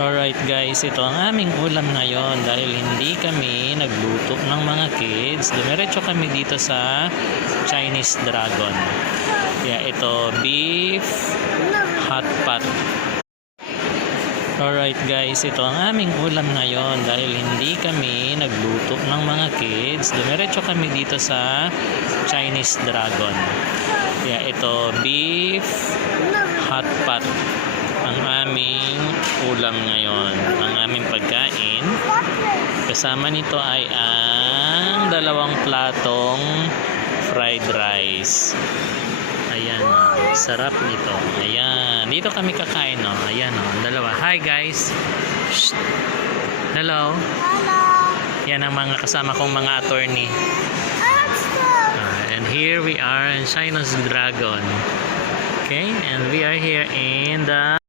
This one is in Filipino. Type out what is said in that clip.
Alright guys, ito ang aming ulam ngayon dahil hindi kami nagluto ng mga kids. Dumiretso kami dito sa Chinese Dragon. Kaya ito, beef hot pot. Alright guys, ito ang aming ulam ngayon dahil hindi kami nagluto ng mga kids. Dumiretso kami dito sa Chinese Dragon. Kaya ito, beef hot pot ang aming ulam ngayon, ang aming pagkain. Kasama nito ay ang 2 platong fried rice. Ayan, sarap nito. Ayan, dito kami kakain, no. Ayan, no, 2. Hi guys. Shh. Hello. Hello. Yan ang mga kasama kong mga attorney. And here we are in China's Dragon. Okay, and we are here in the